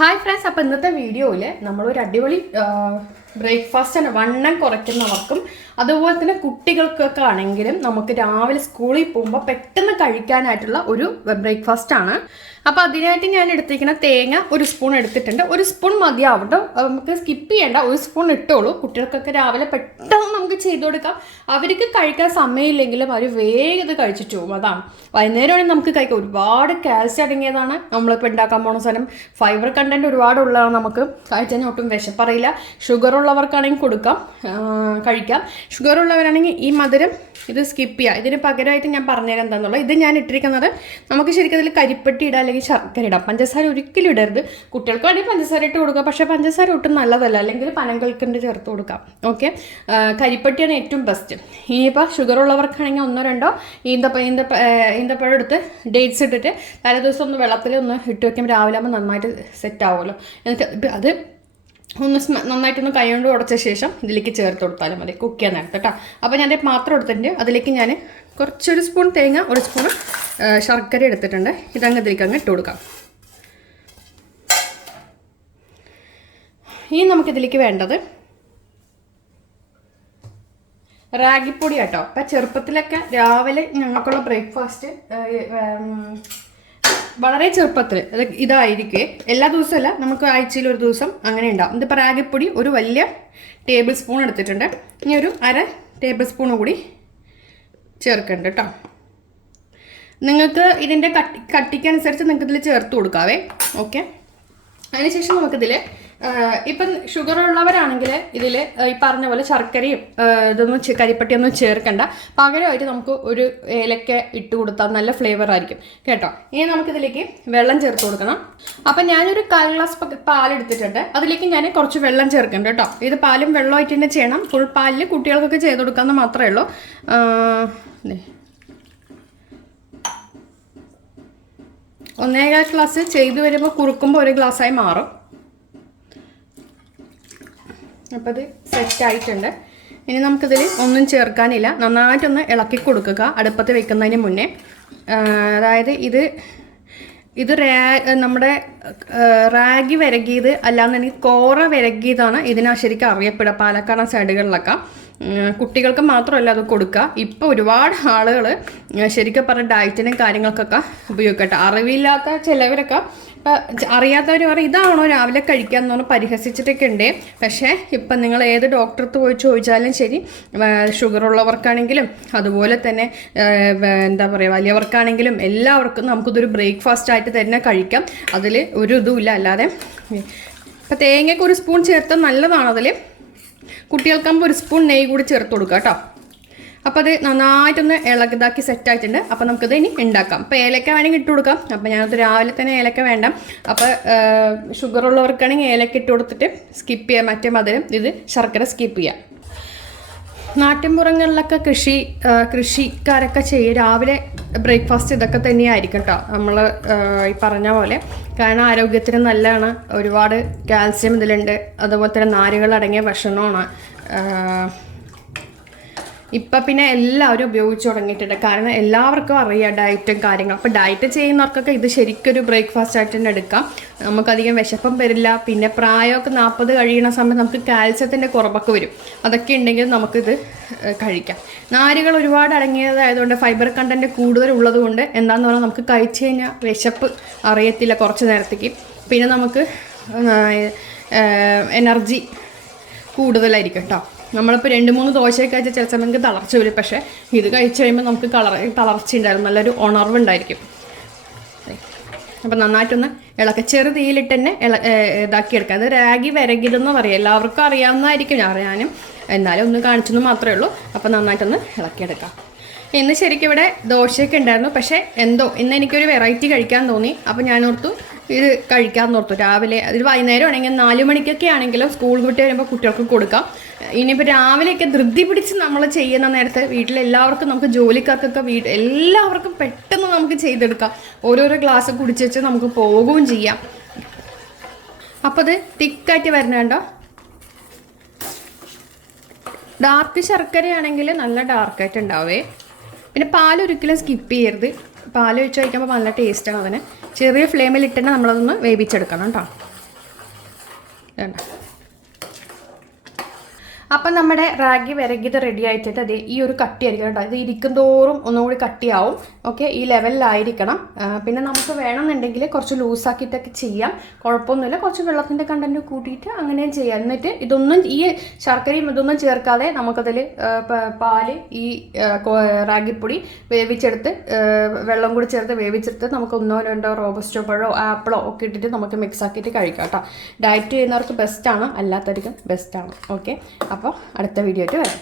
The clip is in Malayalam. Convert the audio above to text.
ഹായ് ഫ്രണ്ട്സ് അപ്പോൾ ഇന്നത്തെ വീഡിയോയിൽ നമ്മളൊരു അടിപൊളി ബ്രേക്ക്ഫാസ്റ്റ് ആണ് വണ്ണം കുറയ്ക്കുന്നവർക്കും അതുപോലെ തന്നെ കുട്ടികൾക്കൊക്കെ ആണെങ്കിലും നമുക്ക് രാവിലെ സ്കൂളിൽ പോകുമ്പോൾ പെട്ടെന്ന് കഴിക്കാനായിട്ടുള്ള ഒരു ബ്രേക്ക്ഫാസ്റ്റ് ആണ്. അപ്പോൾ അതിനായിട്ട് ഞാൻ എടുത്തിരിക്കുന്ന തേങ്ങ ഒരു സ്പൂൺ എടുത്തിട്ടുണ്ട്. ഒരു സ്പൂൺ മതിയാവട്ടോ. നമുക്ക് സ്കിപ്പ് ചെയ്യേണ്ട. ഒരു സ്പൂൺ ഇട്ടോളൂ. കുട്ടികൾക്കൊക്കെ രാവിലെ പെട്ടെന്ന് നമുക്ക് ചെയ്തു കൊടുക്കാം. അവർക്ക് കഴിക്കാൻ സമയമില്ലെങ്കിലും അവർ വേഗത കഴിച്ചിട്ട് പോകും. അതാണ്. വൈകുന്നേരമാണെങ്കിൽ നമുക്ക് കഴിക്കാം. ഒരുപാട് കാൽസ്യം അടങ്ങിയതാണ്. നമ്മളിപ്പോൾ ഉണ്ടാക്കാൻ പോകുന്ന സാധനം. ഫൈബർ കണ്ടന്റ് ഒരുപാട് ഉള്ളതാണ് നമുക്ക്. കഴിച്ചാൽ ഒട്ടും വിശപ്പറിയില്ല ഷുഗർ ഉള്ളവർക്കാണെങ്കിൽ കൊടുക്കാം കഴിക്കാം. ഷുഗർ ഉള്ളവരാണെങ്കിൽ ഈ മധുരം ഇത് സ്കിപ്പ് ചെയ്യുക ഇതിന് പകരമായിട്ട് ഞാൻ പറഞ്ഞുതരാം എന്താണെന്നുള്ളത് ഇത് ഞാൻ ഇട്ടിരിക്കുന്നത് നമുക്ക് ശരിക്കും അതിൽ കരിപ്പെട്ടി ഇടാം അല്ലെങ്കിൽ ശർക്കര ഇടാം. പഞ്ചസാര ഒരിക്കലും ഇടരുത്. കുട്ടികൾക്ക് വേണമെങ്കിൽ പഞ്ചസാര ഇട്ട് കൊടുക്കുക പക്ഷേ പഞ്ചസാര ഒട്ടും നല്ലതല്ല. അല്ലെങ്കിൽ പനങ്കൽക്കണ്ട് ചേർത്ത് കൊടുക്കാം. ഓക്കെ കരിപ്പെട്ടിയാണ് ഏറ്റവും ബെസ്റ്റ് ഇനിയിപ്പോൾ ഷുഗർ ഉള്ളവർക്കാണെങ്കിൽ ഒന്നോ രണ്ടോ ഈന്തപ്പ ഈന്തപ്പ ഈന്തപ്പഴം എടുത്ത് ഡേറ്റ്സ് ഇട്ടിട്ട് തലേ ദിവസം ഒന്ന് വെള്ളത്തിൽ ഒന്ന് ഇട്ട് വയ്ക്കുമ്പോൾ രാവിലെ ആകുമ്പോൾ നന്നായിട്ട് സെറ്റ് ആവുമല്ലോ. എന്നിട്ട് അത് ഒന്ന് നന്നായിട്ടൊന്ന് കൈ കൊണ്ട് ഉടച്ച ശേഷം ഇതിലേക്ക് ചേർത്ത് കൊടുത്താലും മതി. കുക്ക് ചെയ്യാൻ നേരത്തെ കേട്ടോ. അപ്പോൾ ഞാൻ പാത്രം എടുത്തിട്ടുണ്ട്. അതിലേക്ക് ഞാൻ കുറച്ചൊരു സ്പൂൺ തേങ്ങ ഒരു സ്പൂൺ ശർക്കര എടുത്തിട്ടുണ്ട്. ഇതങ്ങ് ഇതിലേക്ക് അങ്ങ് ഇട്ട് കൊടുക്കാം. ഇനി നമുക്കിതിലേക്ക് വേണ്ടത് റാഗിപ്പൊടി കേട്ടോ. അപ്പം ചെറുപ്പത്തിലൊക്കെ രാവിലെ ഞങ്ങൾക്കുള്ള ബ്രേക്ക്ഫാസ്റ്റ് വളരെ ചെറുപ്പത്തിൽ ഇതായിരിക്കേ. എല്ലാ ദിവസവും അല്ല നമുക്ക് ആഴ്ചയിൽ ഒരു ദിവസം അങ്ങനെ ഉണ്ടാവും. ഇതിപ്പോൾ റാഗിപ്പൊടി ഒരു വലിയ ടേബിൾ സ്പൂൺ എടുത്തിട്ടുണ്ട്. ഇനി ഒരു അര ടേബിൾ സ്പൂൺ കൂടി ചേർക്കുന്നുണ്ട് കേട്ടോ നിങ്ങൾക്ക് ഇതിന്റെ കട്ടി കട്ടിക്കനുസരിച്ച് നിങ്ങൾക്ക് ഇതിൽ ചേർത്ത് കൊടുക്കാവേ. ഓക്കെ. അതിനുശേഷം നമുക്കിതിൽ ഇപ്പം ഷുഗർ ഉള്ളവരാണെങ്കിൽ ഇതിൽ ഈ പറഞ്ഞ പോലെ ശർക്കരയും ഇതൊന്നും കരിപ്പട്ടിയൊന്നും ചേർക്കണ്ട. പകരമായിട്ട് നമുക്ക് ഒരു ഏലക്ക ഇട്ട് കൊടുത്താൽ നല്ല ഫ്ലേവർ ആയിരിക്കും. കേട്ടോ? ഇനി നമുക്കിതിലേക്ക് വെള്ളം ചേർത്ത് കൊടുക്കണം. അപ്പം ഞാനൊരു കാൽ ഗ്ലാസ് പാലെടുത്തിട്ടുണ്ട്. അതിലേക്ക് ഞാൻ കുറച്ച് വെള്ളം ചേർക്കുന്നുണ്ട് കേട്ടോ. ഇത് പാലും വെള്ളമായിട്ട് തന്നെ ചെയ്യണം. ഫുൾ പാലിൽ കുട്ടികൾക്കൊക്കെ ചെയ്ത് കൊടുക്കാമെന്ന് മാത്രമേ ഉള്ളൂ. ഒന്നേകാൽ ഗ്ലാസ് ചെയ്തു വരുമ്പോൾ കുറുക്കുമ്പോൾ ഒരു ഗ്ലാസ്സായി മാറും. അപ്പോൾ അത് സെറ്റ് ആയിട്ടുണ്ട് ഇനി നമുക്കിതിൽ ഒന്നും ചേർക്കാനില്ല. നന്നായിട്ടൊന്ന് ഇളക്കി കൊടുക്കുക അടുപ്പത്ത് വെക്കുന്നതിന് മുന്നേ. അതായത് ഇത് ഇത് രാ നമ്മുടെ റാഗി വിരകിയത് അല്ലാന്നുണ്ടെങ്കിൽ കോറ വിരകിയതാണ് ഇതിനാ ശരിക്കും അറിയപ്പെടുക പാലക്കാടൻ സൈഡുകളിലൊക്കെ. കുട്ടികൾക്ക് മാത്രമല്ല അത് കൊടുക്കുക. ഇപ്പോൾ ഒരുപാട് ആളുകൾ ശരിക്കും പറഞ്ഞ ഡയറ്റിനും കാര്യങ്ങൾക്കൊക്കെ ഉപയോഗിക്കട്ടെ. അറിവില്ലാത്ത ചിലവരൊക്കെ ഇപ്പം അറിയാത്തവർ പറയും ഇതാണോ രാവിലെ കഴിക്കാന്ന് പറഞ്ഞ് പരിഹസിച്ചിട്ടൊക്കെ ഉണ്ട് പക്ഷേ ഇപ്പം നിങ്ങൾ ഏത് ഡോക്ടർക്ക് പോയി ചോദിച്ചാലും ശരി ഷുഗർ ഉള്ളവർക്കാണെങ്കിലും അതുപോലെ തന്നെ എന്താ പറയുക വലിയവർക്കാണെങ്കിലും എല്ലാവർക്കും നമുക്കിതൊരു ബ്രേക്ക്ഫാസ്റ്റ് ആയിട്ട് തന്നെ കഴിക്കാം. അതിൽ ഒരു ഇതുമില്ല അല്ലാതെ ഇപ്പം തേങ്ങയ്ക്ക് ഒരു സ്പൂൺ ചേർത്താൽ നല്ലതാണതിൽ കുട്ടികൾക്കാകുമ്പോൾ ഒരു സ്പൂൺ നെയ്യ് കൂടി ചേർത്ത് കൊടുക്കുക കേട്ടോ. അപ്പോൾ അത് നന്നായിട്ടൊന്ന് ഇളകിതാക്കി സെറ്റായിട്ടുണ്ട് അപ്പോൾ നമുക്കിത് ഇനി ഉണ്ടാക്കാം. അപ്പോൾ ഏലക്ക വേണമെങ്കിൽ ഇട്ട് കൊടുക്കാം. അപ്പോൾ ഞാനത് രാവിലെ തന്നെ ഏലക്ക വേണ്ട. അപ്പോൾ ഷുഗർ ഉള്ളവർക്കാണെങ്കിൽ ഏലക്ക ഇട്ട് കൊടുത്തിട്ട് സ്കിപ്പ് ചെയ്യാം. മറ്റേ മധുരം ഇത് ശർക്കര സ്കിപ്പ് ചെയ്യാം. നാട്ടിൻപുറങ്ങളിലൊക്കെ കൃഷി കൃഷിക്കാരൊക്കെ ചെയ്യും രാവിലെ ബ്രേക്ക്ഫാസ്റ്റ് ഇതൊക്കെ തന്നെയായിരിക്കും കേട്ടോ നമ്മൾ ഈ പറഞ്ഞ പോലെ. കാരണം ആരോഗ്യത്തിന് നല്ലതാണ്. ഒരുപാട് കാൽസ്യം ഇതിലുണ്ട്. അതുപോലെ തന്നെ നാരുകൾ അടങ്ങിയ ഭക്ഷണമാണ്. ഇപ്പം പിന്നെ എല്ലാവരും ഉപയോഗിച്ചു തുടങ്ങിയിട്ടുണ്ട്. കാരണം എല്ലാവർക്കും അറിയാം ഡയറ്റും കാര്യങ്ങൾ അപ്പോൾ ഡയറ്റ് ചെയ്യുന്നവർക്കൊക്കെ ഇത് ശരിക്കൊരു ബ്രേക്ക്ഫാസ്റ്റ് ആയിട്ട് തന്നെ എടുക്കാം. നമുക്കധികം വിശപ്പം വരില്ല. പിന്നെ പ്രായമൊക്കെ നാൽപ്പത് കഴിയുന്ന സമയത്ത് നമുക്ക് കാൽസ്യത്തിന്റെ കുറവൊക്കെ വരും. അതൊക്കെ ഉണ്ടെങ്കിൽ നമുക്കിത് കഴിക്കാം. നാരുകൾ ഒരുപാട് അടങ്ങിയതായതുകൊണ്ട് ഫൈബർ കണ്ടന്റ് കൂടുതൽ ഉള്ളതുകൊണ്ട് എന്താണെന്ന് പറഞ്ഞാൽ നമുക്ക് കഴിച്ചു കഴിഞ്ഞാൽ വിശപ്പ് അറിയത്തില്ല കുറച്ച് നേരത്തേക്ക്. പിന്നെ നമുക്ക് എനർജി കൂടുതലായിരിക്കും കേട്ടോ നമ്മളിപ്പോൾ രണ്ട് മൂന്ന് ദോശയൊക്കെ കഴിച്ചാൽ ചില സമയം തളർച്ച വരും. പക്ഷേ ഇത് കഴിച്ച് കഴിയുമ്പോൾ നമുക്ക് കളർ തളർച്ച ഉണ്ടായിരുന്നു. നല്ലൊരു ഉണർവുണ്ടായിരിക്കും അപ്പം നന്നായിട്ടൊന്ന് ഇളക്ക. ചെറു തീയിലിട്ട് തന്നെ ഇള ഇതാക്കിയെടുക്കുക അത് രാഗി വിരകിതെന്ന് പറയും. എല്ലാവർക്കും അറിയാവുന്നതായിരിക്കും ഞാൻ അറിയാനും എന്നാലും ഒന്ന് കാണിച്ചെന്ന് മാത്രമേ ഉള്ളൂ. അപ്പം നന്നായിട്ടൊന്ന് ഇളക്കിയെടുക്കാം ഇന്ന് ശരിക്കും ഇവിടെ ദോശയൊക്കെ ഉണ്ടായിരുന്നു. പക്ഷേ എന്തോ ഇന്ന് എനിക്കൊരു വെറൈറ്റി കഴിക്കാൻ തോന്നി. അപ്പം ഞാൻ ഓർത്തു ഇത് കഴിക്കാൻ ഓർത്തു രാവിലെ അതിൽ വൈകുന്നേരം ആണെങ്കിൽ നാല് മണിക്കൊക്കെ ആണെങ്കിലും സ്കൂൾ വിട്ട് വരുമ്പോൾ കുട്ടികൾക്ക് കൊടുക്കാം. ഇനിയിപ്പോൾ രാവിലെയൊക്കെ ധൃതി പിടിച്ച് നമ്മൾ ചെയ്യുന്ന നേരത്തെ വീട്ടിലെല്ലാവർക്കും നമുക്ക് ജോലിക്കാർക്കൊക്കെ വീട് എല്ലാവർക്കും പെട്ടെന്ന് നമുക്ക് ചെയ്തെടുക്കാം. ഓരോരോ ഗ്ലാസ് കുടിച്ച് വെച്ച് നമുക്ക് പോകുകയും ചെയ്യാം. അപ്പോൾ അത് തിക്കായിട്ട് വരുന്നുണ്ടോ ഡാർക്ക് ശർക്കരയാണെങ്കിൽ നല്ല ഡാർക്കായിട്ട് ഉണ്ടാവേ. പിന്നെ പാലൊരിക്കലും സ്കിപ്പ് ചെയ്യരുത്. പാൽ ഒഴിച്ച് കഴിക്കുമ്പോൾ നല്ല ടേസ്റ്റാണ് അതിന്. ചെറിയ ഫ്ലെയിമിൽ ഇട്ടിട്ട് നമ്മളതൊന്ന് വേവിച്ചെടുക്കണം കേട്ടോ. വേണ്ട അപ്പം നമ്മുടെ റാഗി വിരകിയത് റെഡി ആയിട്ടിട്ട് അത് ഈ ഒരു കട്ടിയായിരിക്കണം കേട്ടോ. ഇത് ഇരിക്കും തോറും ഒന്നുകൂടി കട്ടിയാവും. ഓക്കെ ഈ ലെവലിലായിരിക്കണം പിന്നെ നമുക്ക് വേണമെന്നുണ്ടെങ്കിൽ കുറച്ച് ലൂസാക്കിയിട്ടൊക്കെ ചെയ്യാം. കുഴപ്പമൊന്നുമില്ല. കുറച്ച് വെള്ളത്തിന്റെ കണ്ടന്റ് കൂട്ടിയിട്ട് അങ്ങനെയും ചെയ്യാം. എന്നിട്ട് ഇതൊന്നും ഈ ശർക്കരയും ഇതൊന്നും ചേർക്കാതെ നമുക്കതിൽ പാൽ ഈ റാഗിപ്പൊടി വേവിച്ചെടുത്ത് വെള്ളം കൂടി ചേർത്ത് വേവിച്ചെടുത്ത് നമുക്ക് ഒന്നോ രണ്ടോ റോബസ്റ്റോ പഴമോ ആപ്പിളോ ഒക്കെ ഇട്ടിട്ട് നമുക്ക് മിക്സ് ആക്കിയിട്ട് കഴിക്കാം കേട്ടോ. ഡയറ്റ് ചെയ്യുന്നവർക്ക് ബെസ്റ്റാണ് അല്ലാത്തവർക്കും ബെസ്റ്റാണ് ഓക്കെ അപ്പോൾ അടുത്ത വീഡിയോ ആയിട്ട് വരാം.